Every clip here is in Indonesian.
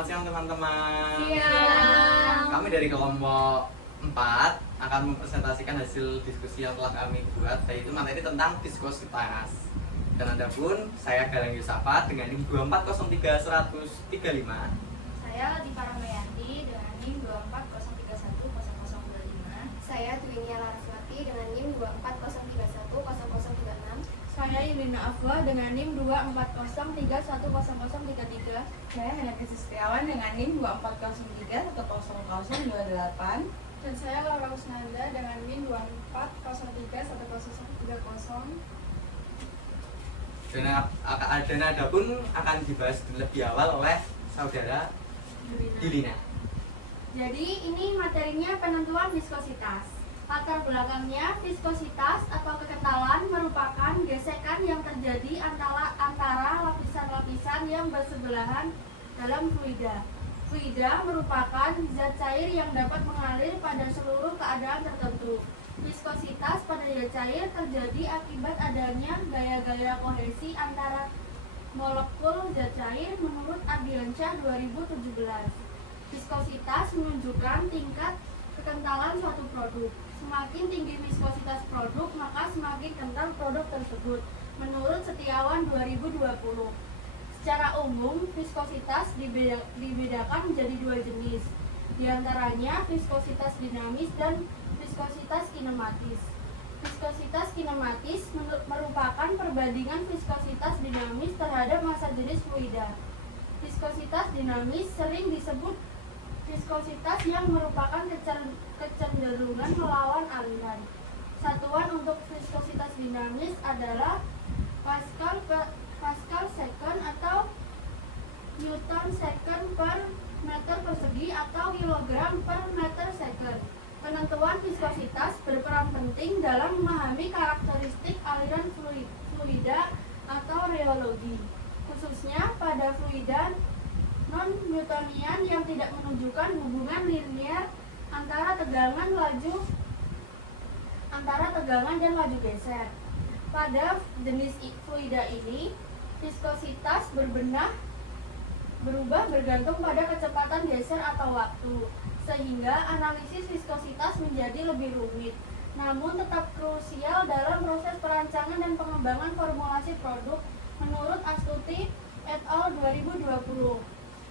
Selamat siang teman-teman. Siang. Kami dari kelompok 4 akan mempresentasikan hasil diskusi yang telah kami buat, yaitu materi tentang viskositas. Dan adapun saya Galang Yusafa dengan NIM 2403135. Saya Latifah Rahmayanti dengan NIM 240310025. Saya Dwinia Laraswati dengan NIM 240310036. Saya Yulina Afwa dengan NIM 240310033. Saya Hanafisa Setiawan dengan NIM 240310028. Dan saya Laura Usnanda dengan NIM 240310030. Dan adapun akan dibahas lebih awal oleh saudara Yulina. Jadi ini materinya penentuan viskositas. Latar belakangnya, viskositas atau kekentalan merupakan gesekan yang terjadi antara lapisan-lapisan yang bersebelahan dalam fluida. Fluida merupakan zat cair yang dapat mengalir pada seluruh keadaan tertentu. Viskositas pada zat cair terjadi akibat adanya gaya-gaya kohesi antara molekul zat cair menurut Ardiansyah 2017. Viskositas menunjukkan tingkat kekentalan suatu produk. Semakin tinggi viskositas produk, maka semakin kental produk tersebut, menurut Setiawan 2020. Secara umum, viskositas dibedakan menjadi dua jenis, di antaranya viskositas dinamis dan viskositas kinematis. Viskositas kinematis merupakan perbandingan viskositas dinamis terhadap massa jenis fluida. Viskositas dinamis sering disebut viskositas yang merupakan kecenderungan melawan aliran. Satuan untuk viskositas dinamis adalah Pascal second atau Newton second per meter persegi atau kilogram per meter second. Penentuan viskositas berperan penting dalam memahami karakteristik aliran fluida atau reologi, khususnya pada fluida non-Newtonian yang tidak menunjukkan hubungan linear antara tegangan dan laju geser. Pada jenis fluida ini, viskositas berubah bergantung pada kecepatan geser atau waktu, sehingga analisis viskositas menjadi lebih rumit, namun tetap krusial dalam proses perancangan dan pengembangan formulasi produk menurut Astuti et al. 2020.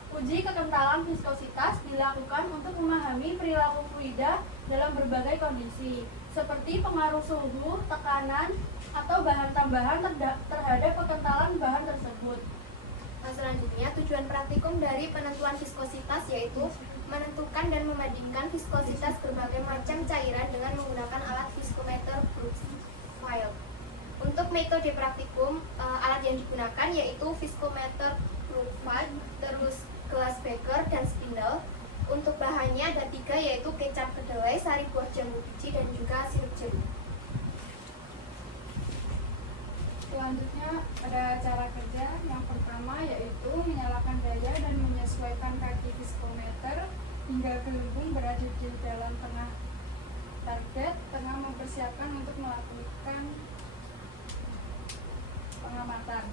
Uji kekentalan viskositas dilakukan untuk memahami perilaku fluida dalam berbagai kondisi, seperti pengaruh suhu, tekanan, atau bahan tambahan terhadap kekentalan bahan tersebut. Nah, selanjutnya, tujuan praktikum dari penentuan viskositas yaitu menentukan dan membandingkan viskositas berbagai macam cairan dengan menggunakan alat viskometer profile. Untuk metode praktikum, alat yang digunakan yaitu viskometer profile, terus gelas beker, dan spindle. Untuk bahannya ada 3, yaitu kecap kedelai, sari buah jambu biji, dan juga sirup jeruk. Selanjutnya ada cara kerja. Yang pertama yaitu menyalakan daya dan menyesuaikan kaki viskometer hingga gelembung berada di dalam tengah target, tengah mempersiapkan untuk melakukan pengamatan.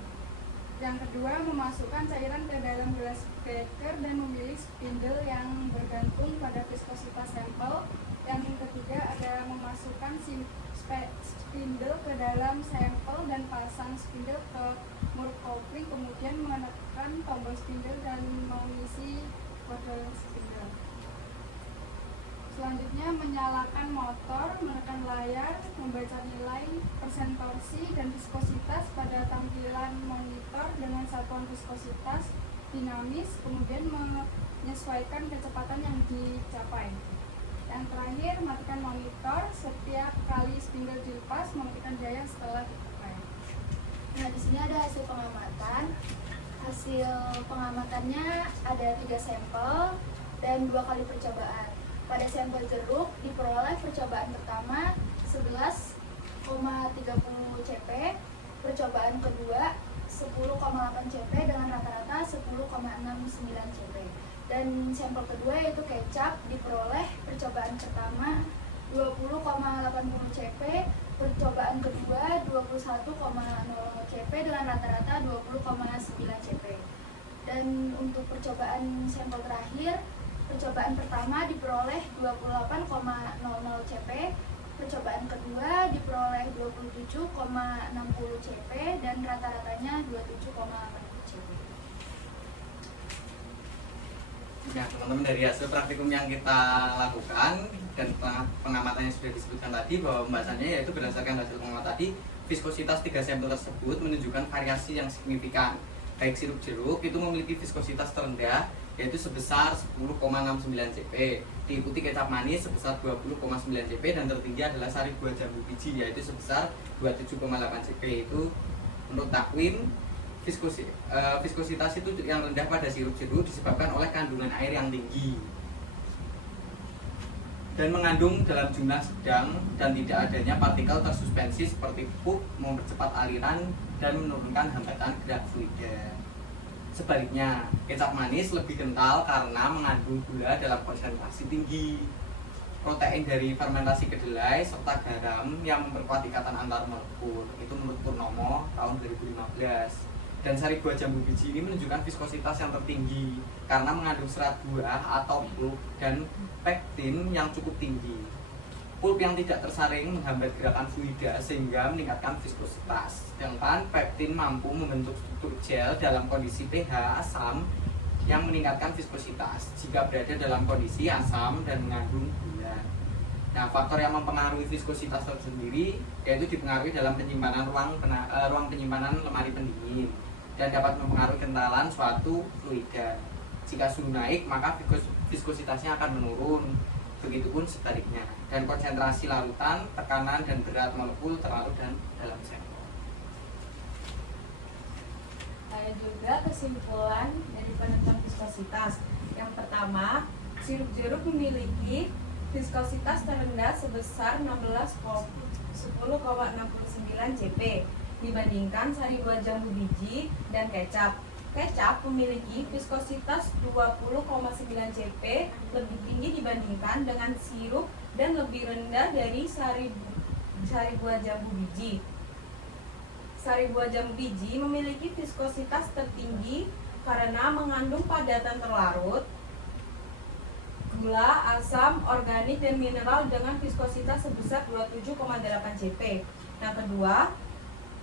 Yang kedua, memasukkan cairan ke dalam gelas beker dan memilih spindle yang bergantung pada viskositas sampel. Yang ketiga ada memasukkan spindle ke dalam sampel dan pasang spindle ke mur kopling, kemudian menekan tombol spindle dan mengisi kode spindle. Selanjutnya menyalakan motor, menekan layar, membaca nilai persen torsi dan viskositas pada tampilan monitor dengan satuan viskositas dinamis, kemudian menyesuaikan kecepatan yang dicapai. Yang terakhir, matikan monitor setiap kali spindle dilepas, mematikan daya setelah dipakai. Nah, di sini ada hasil pengamatan. Hasil pengamatannya ada 3 sampel dan 2 kali percobaan. Pada sampel jeruk diperoleh percobaan pertama 11,30 cp, percobaan kedua 10,8 cp dengan rata-rata 10,69 cp. Dan sampel kedua yaitu kecap diperoleh percobaan pertama 20,80 cp, percobaan kedua 21,00 cp dengan rata-rata 20,9 cp. Dan untuk percobaan sampel terakhir, percobaan pertama diperoleh 28,00 CP, percobaan kedua diperoleh 27,60 CP, dan rata-ratanya 27,8 CP. Nah, teman-teman, dari hasil praktikum yang kita lakukan dan pengamatan yang sudah disebutkan tadi, bahwa pembahasannya yaitu berdasarkan hasil pengamatan tadi, viskositas 3 sampel tersebut menunjukkan variasi yang signifikan. Baik sirup jeruk itu memiliki viskositas terendah yaitu sebesar 10,69 CP, diikuti kecap manis sebesar 20,9 CP, dan tertinggi adalah sari buah jambu biji yaitu sebesar 27,8 CP. Itu menurut takwim viskositas itu yang rendah pada sirup jeruk disebabkan oleh kandungan air yang tinggi dan mengandung dalam jumlah sedang, dan tidak adanya partikel tersuspensi seperti pup mempercepat aliran dan menurunkan hambatan gerak fluida. Sebaliknya, kecap manis lebih kental karena mengandung gula dalam konsentrasi tinggi, protein dari fermentasi kedelai, serta garam yang memperkuat ikatan antar molekul. Itu menurut Purnomo tahun 2015. Dan sari buah jambu biji ini menunjukkan viskositas yang tertinggi karena mengandung serat buah atau pulp dan pektin yang cukup tinggi. Pulp yang tidak tersaring menghambat gerakan fluida sehingga meningkatkan viskositas. Sedangkan pektin mampu membentuk struktur gel dalam kondisi pH asam yang meningkatkan viskositas jika berada dalam kondisi asam dan mengandung gula. Nah, faktor yang mempengaruhi viskositas tersendiri yaitu dipengaruhi dalam penyimpanan ruang penyimpanan lemari pendingin dan dapat mempengaruhi kentalan suatu fluida. Jika suhu naik, maka viskositasnya akan menurun. Begitupun sebaliknya. Dan konsentrasi larutan, tekanan, dan berat molekul terlarut dan dalam sampel. Ada juga kesimpulan dari penentuan viskositas. Yang pertama, sirup jeruk memiliki viskositas terendah sebesar 10,69 CP dibandingkan sari buah jambu biji dan kecap. Kecap memiliki viskositas 20,9 CP, lebih tinggi dibandingkan dengan sirup dan lebih rendah dari sari buah jambu biji. Sari buah jambu biji memiliki viskositas tertinggi karena mengandung padatan terlarut, gula, asam, organik, dan mineral dengan viskositas sebesar 27,8 CP. Yang kedua,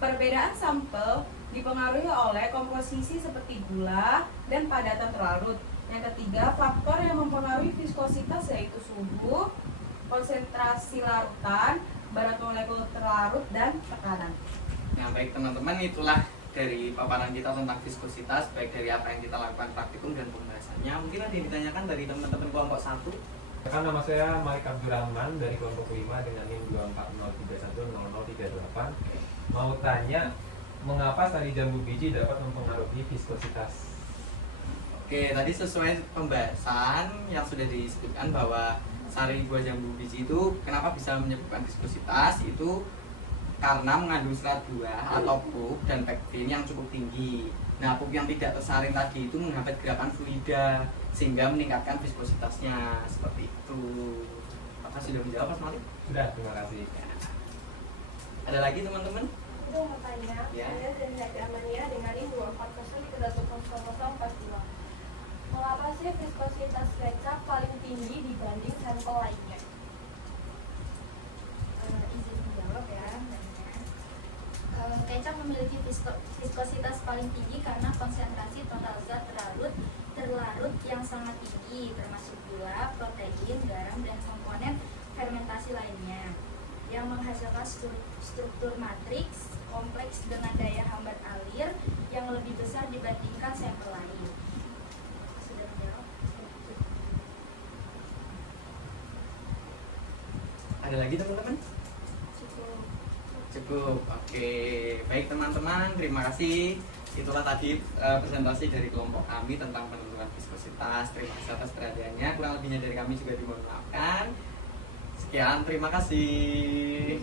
perbedaan sampel dipengaruhi oleh komposisi seperti gula dan padatan terlarut. Yang ketiga, faktor yang mempengaruhi viskositas yaitu suhu, konsentrasi larutan, berat molekul terlarut, dan tekanan. Nah, baik teman-teman, itulah dari paparan kita tentang viskositas, baik dari apa yang kita lakukan praktikum dan pembahasannya. Mungkin ada yang ditanyakan dari teman-teman kelompok 1? Nama saya Malik Abdurrahman dari kelompok 5 dengan NIM 240310038. Mau tanya, mengapa sari jambu biji dapat mempengaruhi viskositas? Oke, tadi sesuai pembahasan yang sudah disebutkan bahwa sari buah jambu biji itu kenapa bisa menyebabkan viskositas, itu karena mengandung serat buah atau pup dan pektin yang cukup tinggi. Nah, pup yang tidak tersaring tadi itu menghambat gerakan fluida sehingga meningkatkan viskositasnya, seperti itu. Apakah sudah menjawab, Mas Malik? Sudah, terima kasih. Ada lagi teman-teman? Itu mau tanya, Ya. saya dari Nabi Amania dengan ini 240-0042. Mengapa sih viskositas kecap paling tinggi dibanding sampel lainnya? Izin menjawab ya. Kecap memiliki viskositas paling tinggi karena konsentrasi total zat terlarut yang sangat tinggi, termasuk gula, protein, garam, dan komponen fermentasi lainnya, yang menghasilkan struktur matriks kompleks dengan daya hambat alir yang lebih besar dibandingkan sampel lain. Sudah menjawab? Ada lagi teman-teman? Cukup. Oke, baik teman-teman, terima kasih. Itulah tadi presentasi dari kelompok kami tentang penentuan viskositas. Terima kasih atas perhatiannya. Kurang lebihnya dari kami juga dimohon maafkan. Sekian, terima kasih.